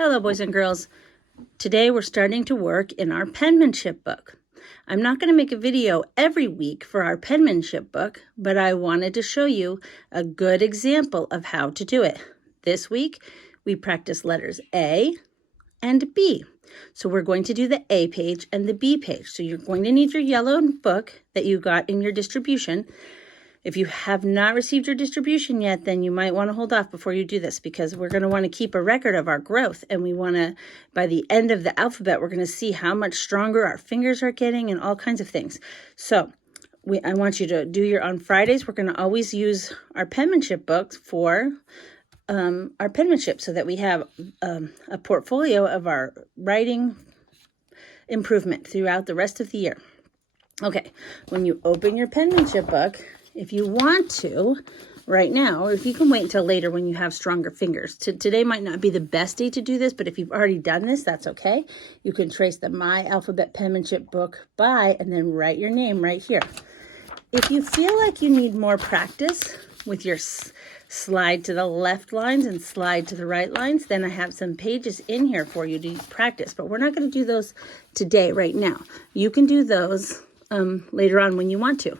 Hello, boys and girls. Today we're starting to work in our penmanship book. I'm not going to make a video every week for our penmanship book, but I wanted to show you a good example of how to do it. This week, we practice letters A and B. So we're going to do the A page and the B page. So you're going to need your yellow book that you got in your distribution. If you have not received your distribution yet, then you might want to hold off before you do this, because we're going to want to keep a record of our growth, and we want to, by the end of the alphabet, we're going to see how much stronger our fingers are getting and all kinds of things. So I want you to do on Fridays, we're going to always use our penmanship books for our penmanship, so that we have a portfolio of our writing improvement throughout the rest of the year. Okay, when you open your penmanship book, if you want to, right now, or if you can wait until later when you have stronger fingers. Today might not be the best day to do this, but if you've already done this, that's okay. You can trace the My Alphabet Penmanship book by, and then write your name right here. If you feel like you need more practice with your slide to the left lines and slide to the right lines, then I have some pages in here for you to practice. But we're not going to do those today, right now. You can do those later on when you want to.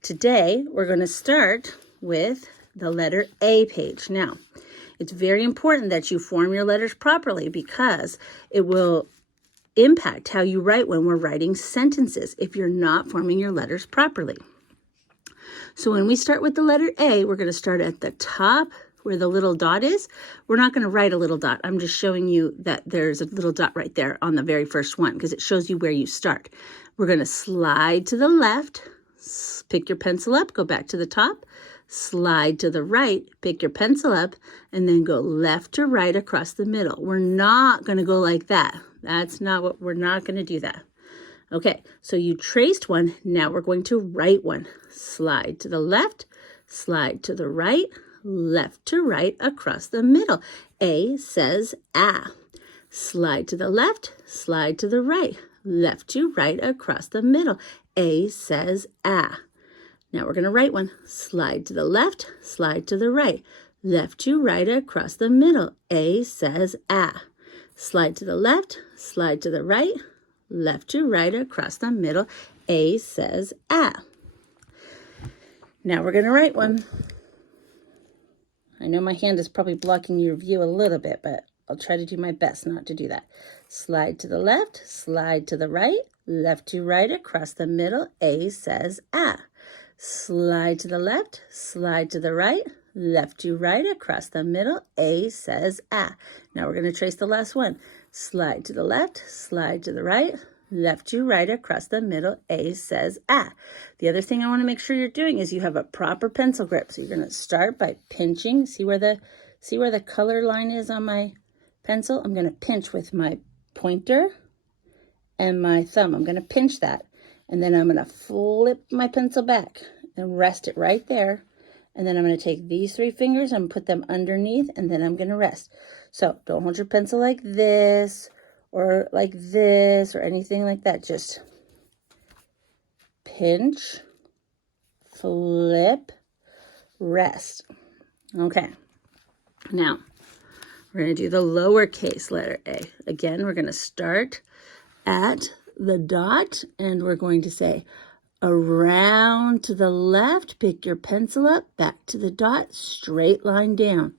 Today, we're going to start with the letter A page. Now, it's very important that you form your letters properly, because it will impact how you write when we're writing sentences if you're not forming your letters properly. So when we start with the letter A, we're going to start at the top where the little dot is. We're not going to write a little dot. I'm just showing you that there's a little dot right there on the very first one, because it shows you where you start. We're going to slide to the left. Pick your pencil up, go back to the top, slide to the right, pick your pencil up, and then go left to right across the middle. We're not going to go like that. We're not going to do that. Okay, so you traced one. Now we're going to write one. Slide to the left, slide to the right, left to right across the middle. A says ah. Slide to the left, slide to the right, left to right across the middle. A says ah. Now we're going to write one. Slide to the left, slide to the right, left to right across the middle. A says ah. Slide to the left, slide to the right, left to right across the middle. A says ah. Now we're going to write one. I know my hand is probably blocking your view a little bit, but I'll try to do my best not to do that. Slide to the left, slide to the right, left to right across the middle. A says ah. Slide to the left, slide to the right, left to right across the middle. A says ah. Now we're going to trace the last one. Slide to the left, slide to the right, left to right across the middle. A says ah. The other thing I want to make sure you're doing is you have a proper pencil grip. So you're going to start by pinching. See where the color line is on my pencil? I'm going to pinch with my pointer and my thumb. I'm going to pinch that. And then I'm going to flip my pencil back and rest it right there. And then I'm going to take these three fingers and put them underneath, and then I'm going to rest. So don't hold your pencil like this or anything like that. Just pinch, flip, rest. Okay. Now, we're going to do the lowercase letter A. Again, we're going to start at the dot, and we're going to say around to the left, pick your pencil up, back to the dot, straight line down.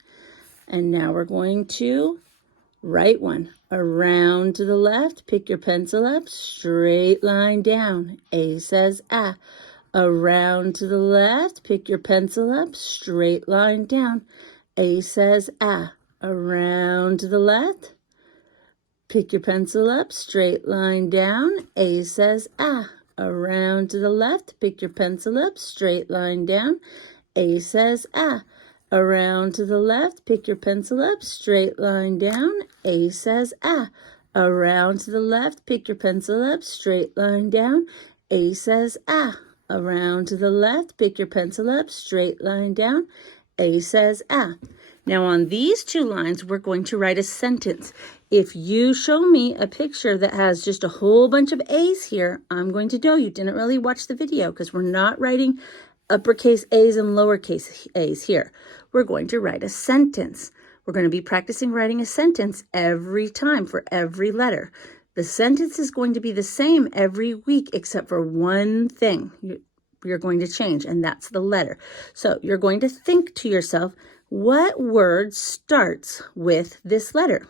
And now we're going to write one. Around to the left, pick your pencil up, straight line down. A says ah. Around to the left, pick your pencil up, straight line down. A says ah. Around to the left, pick your pencil up, straight line down. A says ah. Around to the left, pick your pencil up, straight line down. A says ah. Around to the left, pick your pencil up, straight line down. A says ah. Around to the left, pick your pencil up, straight line down. A says ah. Around to the left, pick your pencil up, straight line down. A says ah. Now on these two lines, we're going to write a sentence. If you show me a picture that has just a whole bunch of A's here, I'm going to know you didn't really watch the video, because we're not writing uppercase A's and lowercase A's here. We're going to write a sentence. we're going to be practicing writing a sentence every time for every letter. The sentence is going to be the same every week except for one thing you're going to change, and that's the letter. So you're going to think to yourself, what word starts with this letter?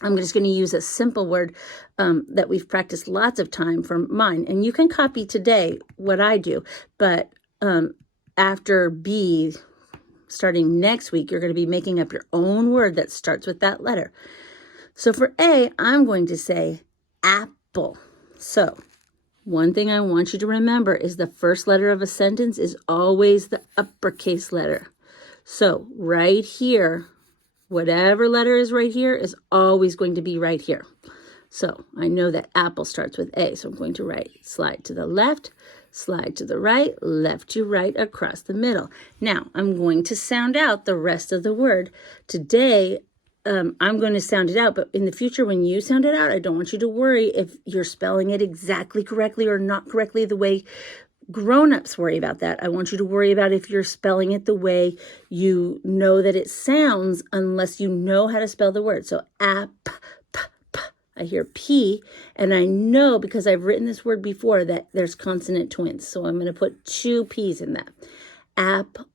I'm just going to use a simple word that we've practiced lots of time for mine. And you can copy today what I do, but after B, starting next week, you're going to be making up your own word that starts with that letter. So for A, I'm going to say apple. So one thing I want you to remember is the first letter of a sentence is always the uppercase letter. So right here, whatever letter is right here is always going to be right here. So I know that apple starts with A, so I'm going to write slide to the left, slide to the right, left to right, across the middle. Now I'm going to sound out the rest of the word. Today, I'm going to sound it out, but in the future when you sound it out, I don't want you to worry if you're spelling it exactly correctly or not correctly the way grown-ups worry about that. I want you to worry about if you're spelling it the way you know that it sounds, unless you know how to spell the word. So I hear P, and I know because I've written this word before that there's consonant twins. So I'm going to put 2 P's in that. Apple.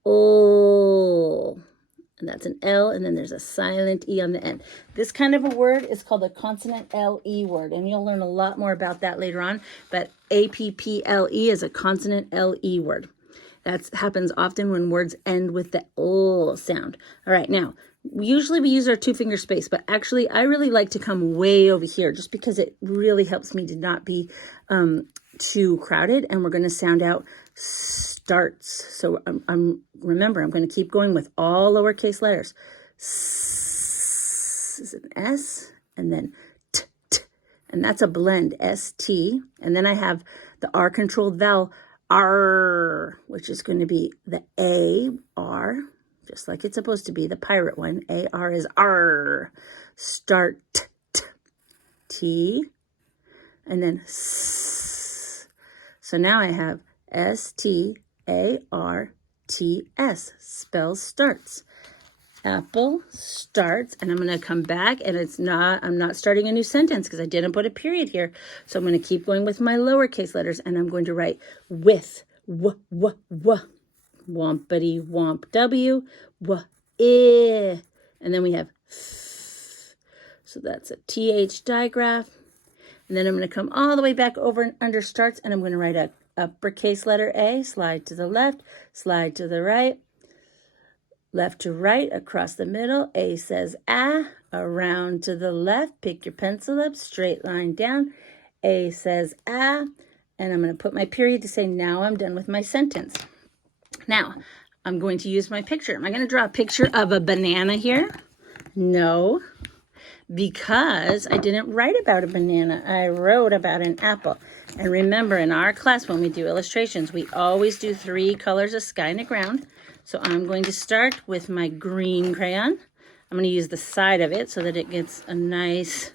And that's an L, and then there's a silent E on the end. This kind of a word is called a consonant LE word, and you'll learn a lot more about that later on, but APPLE is a consonant LE word. That happens often when words end with the O sound. All right, now, usually we use our 2-finger space, but actually I really like to come way over here just because it really helps me to not be too crowded, and we're going to sound out starts. So remember, I'm going to keep going with all lowercase letters. S is an S, and then t, and that's a blend, S-T. And then I have the R-controlled vowel, R, which is going to be the A-R, just like it's supposed to be, the pirate one. A-R is R. Start, T, and then S. So now I have S-T-A-R-T-S, spells starts. Apple starts, and I'm going to come back, and I'm not starting a new sentence because I didn't put a period here. So I'm going to keep going with my lowercase letters, and I'm going to write with, w, wompity, womp, W, I, and then we have f. So that's a TH digraph. And then I'm going to come all the way back over and under starts, and I'm going to write a uppercase letter A, slide to the left, slide to the right, left to right, across the middle. A says ah, around to the left, pick your pencil up, straight line down. A says ah, and I'm going to put my period to say now I'm done with my sentence. Now, I'm going to use my picture. Am I going to draw a picture of a banana here? No, because I didn't write about a banana. I wrote about an apple. And remember, in our class, when we do illustrations, we always do 3 colors of sky and a ground. So I'm going to start with my green crayon. I'm going to use the side of it so that it gets a nice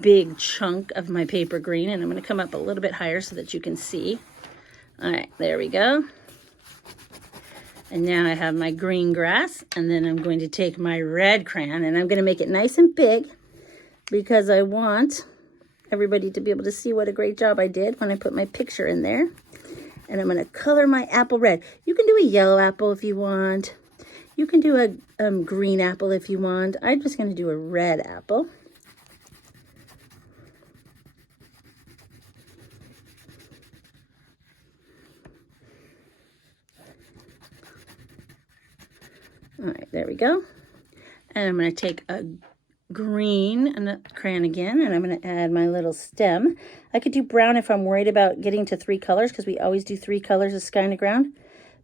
big chunk of my paper green. And I'm going to come up a little bit higher so that you can see. All right, there we go. And now I have my green grass, and then I'm going to take my red crayon, and I'm going to make it nice and big because I want everybody to be able to see what a great job I did when I put my picture in there. And I'm going to color my apple red. You can do a yellow apple if you want. You can do a green apple if you want. I'm just going to do a red apple. All right, there we go. And I'm going to take a green crayon again, and I'm going to add my little stem. I could do brown if I'm worried about getting to 3 colors, because we always do 3 colors of sky and the ground.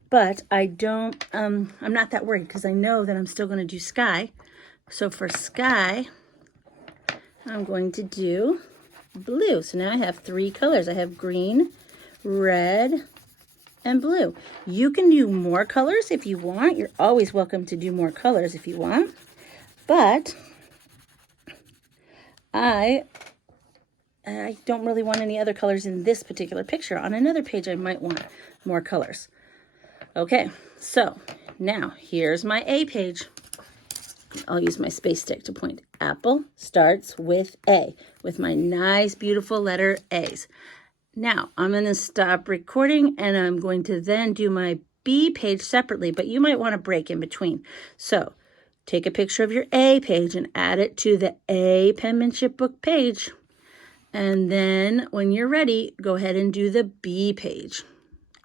But I don't, I'm not that worried because I know that I'm still going to do sky. So for sky, I'm going to do blue. So now I have 3 colors. I have green, red, and blue. You can do more colors if you want. You're always welcome to do more colors if you want. But I don't really want any other colors in this particular picture. On another page, I might want more colors. Okay, so Now, here's my A page. I'll use my space stick to point. Apple starts with A, with my nice, beautiful letter A's. Now, I'm going to stop recording, and I'm going to then do my B page separately, but you might want to break in between. So, take a picture of your A page and add it to the A penmanship book page. And then, when you're ready, go ahead and do the B page.